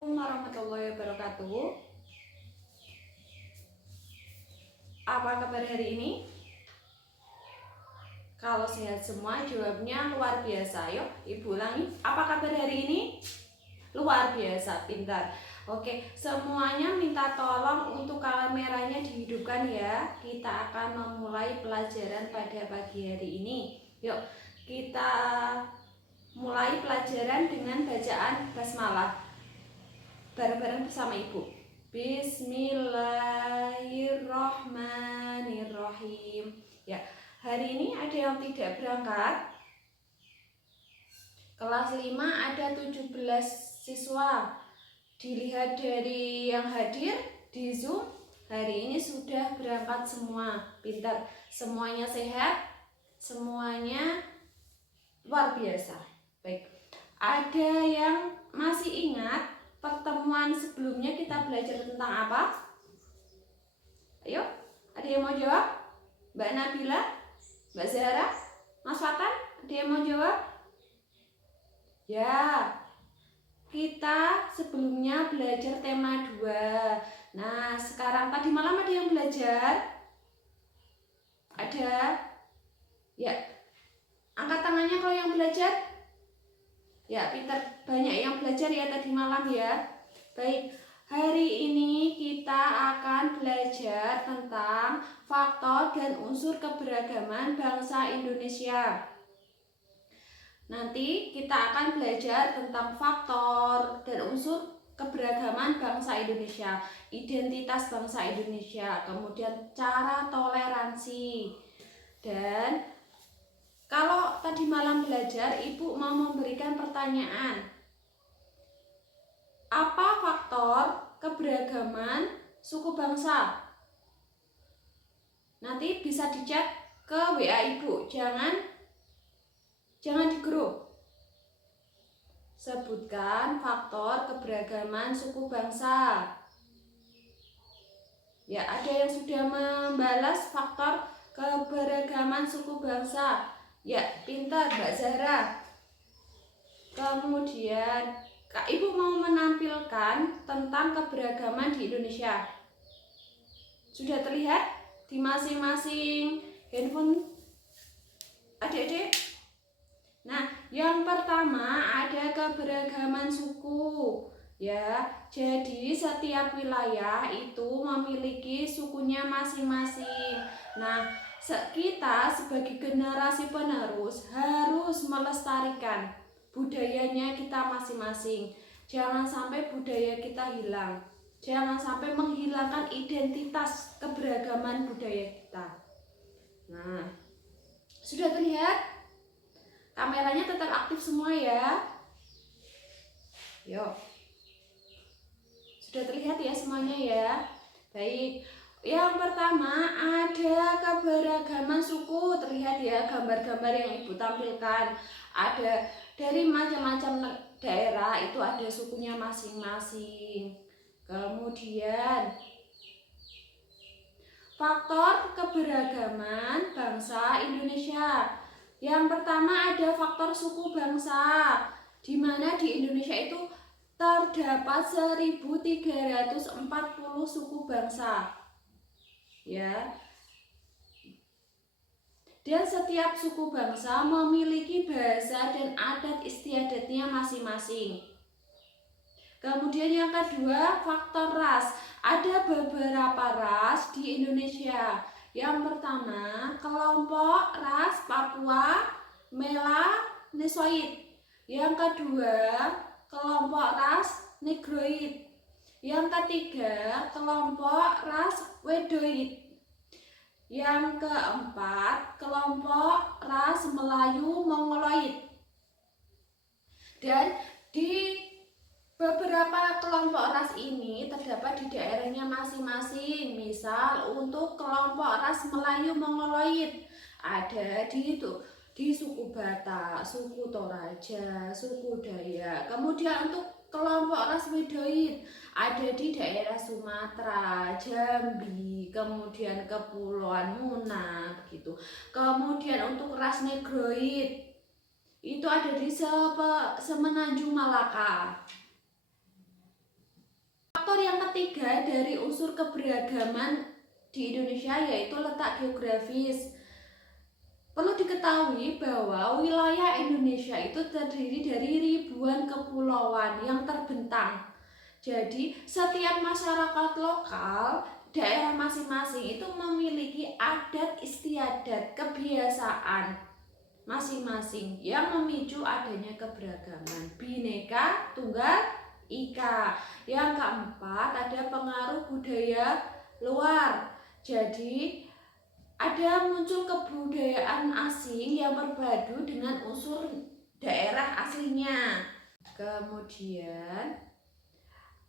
Warahmatullahi wabarakatuh. Apa kabar hari ini? Kalau sehat semua, jawabnya luar biasa. Yuk, Ibu ulangi. Apa kabar hari ini? Luar biasa, pintar. Oke, semuanya minta tolong untuk kameranya dihidupkan ya. Kita akan memulai pelajaran pada pagi hari ini. Yuk, kita mulai pelajaran dengan bacaan basmalah. Bareng-bareng bersama Ibu. Bismillahirrohmanirrohim. Ya, hari ini ada yang tidak berangkat. Kelas 5 ada 17 siswa. Dilihat dari yang hadir di Zoom, hari ini sudah berangkat semua. Pintar, semuanya sehat, semuanya luar biasa. Baik, ada yang masih ingat pertemuan sebelumnya kita belajar tentang apa? Ayo, ada yang mau jawab? Mbak Nabila, Mbak Zahra, Mas Fatan, ada yang mau jawab? Ya, kita sebelumnya belajar tema 2. Nah, sekarang tadi malam ada yang belajar? Ada? Ya, angkat tangannya kalau yang belajar. Ya, pintar, banyak yang belajar ya tadi malam ya. Baik, hari ini kita akan belajar tentang faktor dan unsur keberagaman bangsa Indonesia. Nanti kita akan belajar tentang faktor dan unsur keberagaman bangsa Indonesia, identitas bangsa Indonesia, kemudian cara toleransi. Dan kalau tadi malam belajar, Ibu mau memberikan pertanyaan. Apa faktor keberagaman suku bangsa? Nanti bisa dicek ke WA Ibu, jangan di grup. Sebutkan faktor keberagaman suku bangsa. Ya, ada yang sudah membalas faktor keberagaman suku bangsa. Ya, pintar Mbak Zahra. Kemudian Kak Ibu mau menampilkan tentang keberagaman di Indonesia. Sudah terlihat di masing-masing handphone adik-adik? Nah, yang pertama ada keberagaman suku. Ya, jadi setiap wilayah itu memiliki sukunya masing-masing. Nah, kita sebagai generasi penerus harus melestarikan budayanya kita masing-masing. Jangan sampai budaya kita hilang. Jangan sampai menghilangkan identitas keberagaman budaya kita. Nah, sudah terlihat? Kameranya tetap aktif semua ya. Yuk. Sudah terlihat ya semuanya ya. Baik. Yang pertama ada keberagaman suku. Terlihat ya gambar-gambar yang Ibu tampilkan. Ada dari macam-macam daerah itu ada sukunya masing-masing. Kemudian faktor keberagaman bangsa Indonesia. Yang pertama ada faktor suku bangsa, di mana di Indonesia itu terdapat 1340 suku bangsa. Ya. Dan setiap suku bangsa memiliki bahasa dan adat istiadatnya masing-masing. Kemudian yang kedua, faktor ras. Ada beberapa ras di Indonesia. Yang pertama, kelompok ras Papua Melanesoid. Yang kedua, kelompok ras Negroid. Yang ketiga, kelompok ras Wedoid. Yang keempat, kelompok ras Melayu Mongoloid. Dan di beberapa kelompok ras ini terdapat di daerahnya masing-masing. Misal untuk kelompok ras Melayu Mongoloid ada di suku Batak, suku Toraja, suku Dayak. Kemudian untuk kelompok ras Wedoid ada di daerah Sumatera, Jambi, kemudian Kepulauan Muna begitu. Kemudian untuk ras Negroid itu ada di Semenanjung Malaka. faktor yang ketiga dari unsur keberagaman di Indonesia yaitu letak geografis. Perlu diketahui bahwa wilayah Indonesia itu terdiri dari ribuan kepulauan yang terbentang. Jadi, setiap masyarakat lokal daerah masing-masing itu memiliki adat istiadat, kebiasaan masing-masing yang memicu adanya keberagaman. Bhinneka Tunggal Ika. Yang keempat, ada pengaruh budaya luar. Jadi, ada muncul kebudayaan asing yang berbadu dengan unsur daerah aslinya. Kemudian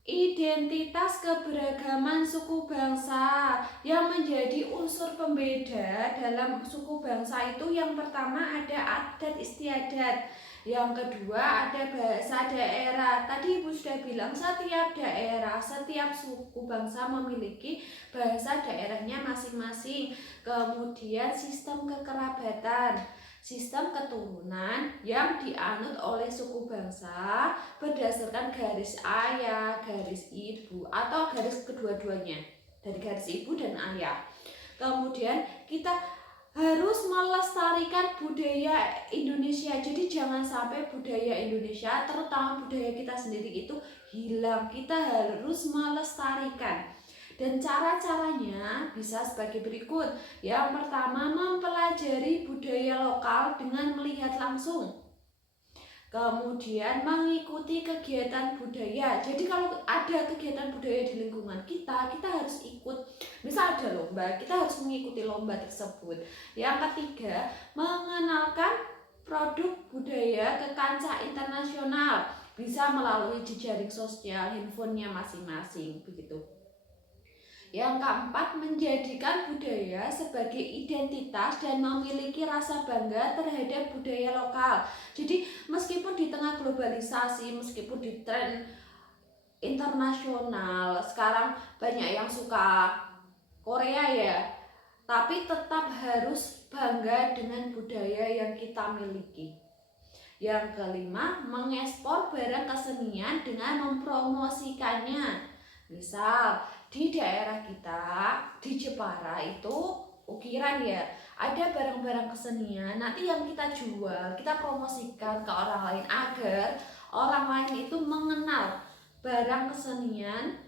identitas keberagaman suku bangsa yang menjadi unsur pembeda dalam suku bangsa itu yang pertama ada adat istiadat, yang kedua ada bahasa daerah. Tadi Ibu sudah bilang setiap daerah, setiap suku bangsa memiliki bahasa daerahnya masing-masing. Kemudian sistem kekerabatan, sistem keturunan yang dianut oleh suku bangsa berdasarkan garis ayah, garis ibu, atau garis kedua-duanya, dari garis ibu dan ayah. Kemudian kita harus melestarikan budaya Indonesia. Jadi jangan sampai budaya Indonesia, terutama budaya kita sendiri itu hilang. Kita harus melestarikan. Dan cara-caranya bisa sebagai berikut. Yang pertama, mempelajari budaya lokal dengan melihat langsung. Kemudian mengikuti kegiatan budaya. Jadi kalau ada kegiatan budaya di lingkungan kita harus ikut. Misal ada lomba, kita harus mengikuti lomba tersebut. Yang ketiga, mengenalkan produk budaya ke kancah internasional. Bisa melalui jejaring sosial handphonenya masing-masing, begitu. Yang keempat, menjadikan budaya sebagai identitas dan memiliki rasa bangga terhadap budaya lokal. Jadi meskipun di tengah globalisasi, meskipun di tren internasional, sekarang banyak yang suka Korea ya, tapi tetap harus bangga dengan budaya yang kita miliki. Yang kelima, mengekspor barang kesenian dengan mempromosikannya. Misal di daerah kita, di Jepara itu ukiran ya, ada barang-barang kesenian, nanti yang kita jual, kita promosikan ke orang lain agar orang lain itu mengenal barang kesenian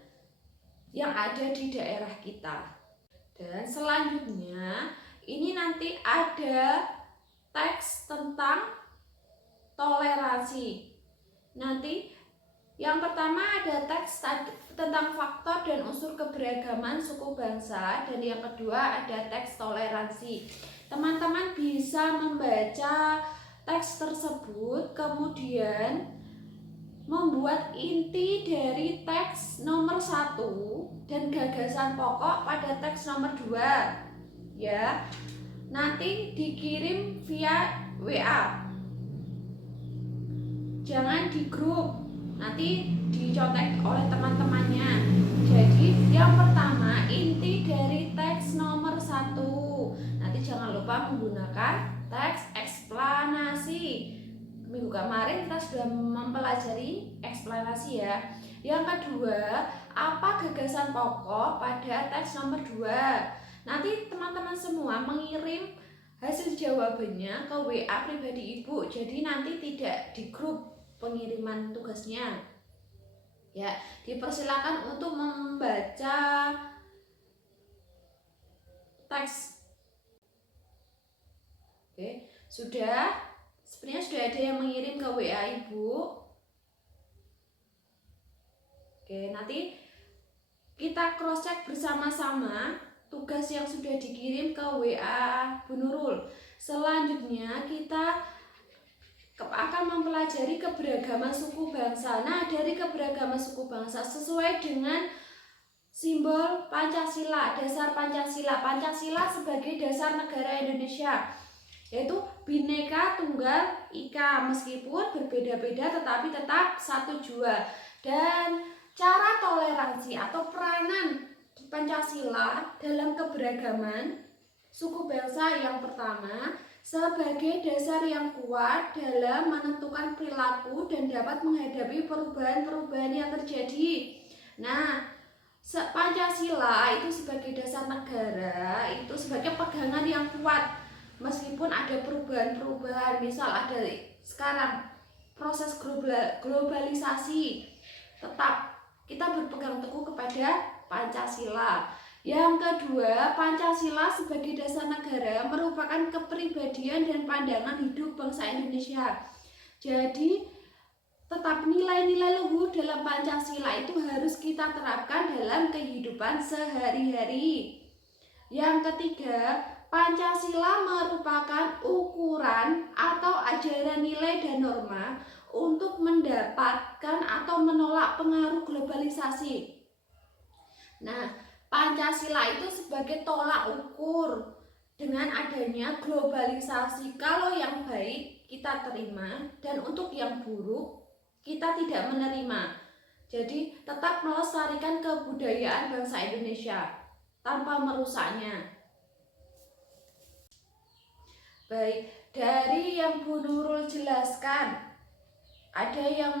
yang ada di daerah kita. Dan selanjutnya ini nanti ada teks tentang toleransi. Nanti yang pertama ada teks tentang faktor dan unsur keberagaman suku bangsa, dan yang kedua ada teks toleransi. Teman-teman bisa membaca teks tersebut, kemudian membuat inti dari teks nomor 1 dan gagasan pokok pada teks nomor 2 ya. Nanti dikirim via WA. Jangan di grup, nanti dicontek oleh teman-temannya. Jadi yang pertama, inti dari teks nomor 1. Nanti jangan lupa menggunakan teks eksplanasi. Minggu kemarin kita sudah mempelajari eksplanasi ya. Yang kedua, apa gagasan pokok pada teks nomor 2. Nanti teman-teman semua mengirim hasil jawabannya ke WA pribadi Ibu. Jadi nanti tidak di grup pengiriman tugasnya ya. Dipersilakan untuk membaca teks. Oke, sudah, sebenarnya sudah ada yang mengirim ke WA Ibu. Oke, nanti kita cross check bersama-sama tugas yang sudah dikirim ke WA Bu Nurul. Selanjutnya kita akan mempelajari keberagaman suku bangsa. Nah, dari keberagaman suku bangsa sesuai dengan simbol Pancasila, dasar Pancasila. Pancasila sebagai dasar negara Indonesia, yaitu Bhinneka Tunggal Ika, meskipun berbeda-beda tetapi tetap satu jua. Dan cara toleransi atau peranan Pancasila dalam keberagaman suku bangsa yang pertama, sebagai dasar yang kuat dalam menentukan perilaku dan dapat menghadapi perubahan-perubahan yang terjadi. Nah, Pancasila itu sebagai dasar negara, itu sebagai pegangan yang kuat. Meskipun ada perubahan-perubahan, misal ada sekarang proses globalisasi, tetap kita berpegang teguh kepada Pancasila. Yang kedua, Pancasila sebagai dasar negara merupakan kepribadian dan pandangan hidup bangsa Indonesia. Jadi, tetap nilai-nilai luhur dalam Pancasila itu harus kita terapkan dalam kehidupan sehari-hari. Yang ketiga, Pancasila merupakan ukuran atau ajaran nilai dan norma untuk mendapatkan atau menolak pengaruh globalisasi. Nah, Pancasila itu sebagai tolak ukur dengan adanya globalisasi. Kalau yang baik kita terima dan untuk yang buruk kita tidak menerima. Jadi tetap melestarikan kebudayaan bangsa Indonesia tanpa merusaknya. Baik, dari yang Bu Nurul jelaskan, ada yang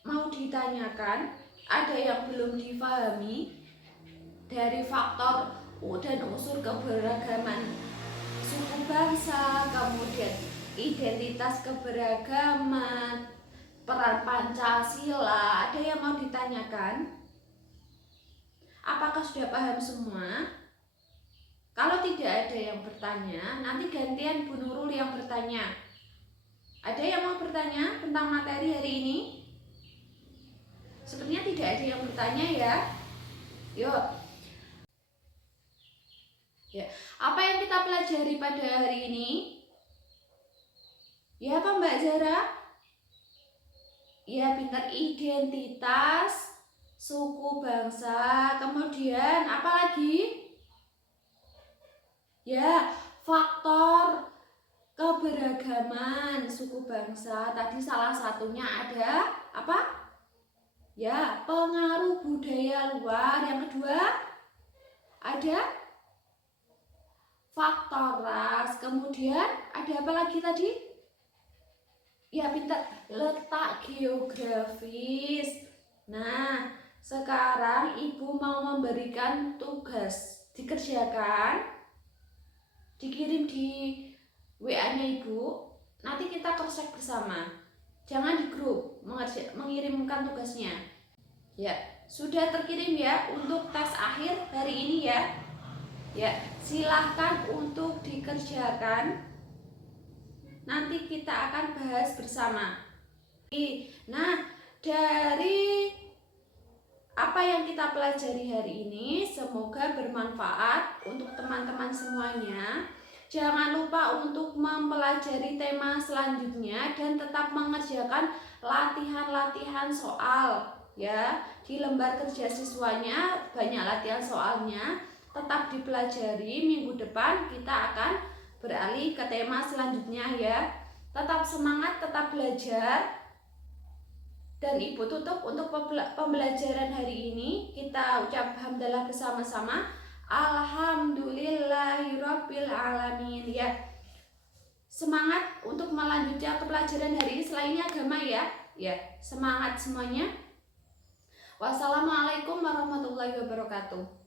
mau ditanyakan, ada yang belum difahami dari faktor dan unsur keberagaman suku bangsa, kemudian identitas keberagaman, peran Pancasila. Ada yang mau ditanyakan? Apakah sudah paham semua? Kalau tidak ada yang bertanya, nanti gantian Bu Nurul yang bertanya. Ada yang mau bertanya tentang materi hari ini? Sepertinya tidak ada yang bertanya ya. Yuk. Ya, apa yang kita pelajari pada hari ini? Ya apa Mbak Zara? Ya, pintar. Identitas suku bangsa. Kemudian apa lagi? Ya, faktor keberagaman suku bangsa. Tadi salah satunya ada apa? Ya, pengaruh budaya luar. Yang kedua ada faktor ras. Kemudian ada apa lagi tadi? Ya, pintar. Letak geografis. Nah, sekarang Ibu mau memberikan tugas dikerjakan, dikirim di WA-nya Ibu. Nanti kita cross-check bersama. Jangan di grup mengirimkan tugasnya. Ya, sudah terkirim ya untuk tes akhir hari ini ya. Ya, silahkan untuk dikerjakan. Nanti kita akan bahas bersama. Nah, dari apa yang kita pelajari hari ini semoga bermanfaat untuk teman-teman semuanya. Jangan lupa untuk mempelajari tema selanjutnya dan tetap mengerjakan latihan-latihan soal ya. Di lembar kerja siswanya banyak latihan soalnya. Tetap dipelajari, minggu depan kita akan beralih ke tema selanjutnya ya. Tetap semangat, tetap belajar. Dan Ibu tutup untuk pembelajaran hari ini. Kita ucap hamdalah bersama-sama. Alhamdulillahirabbil alamin ya. Semangat untuk melanjutkan ke pelajaran hari ini selainnya agama ya. Ya, semangat semuanya. Wassalamualaikum warahmatullahi wabarakatuh.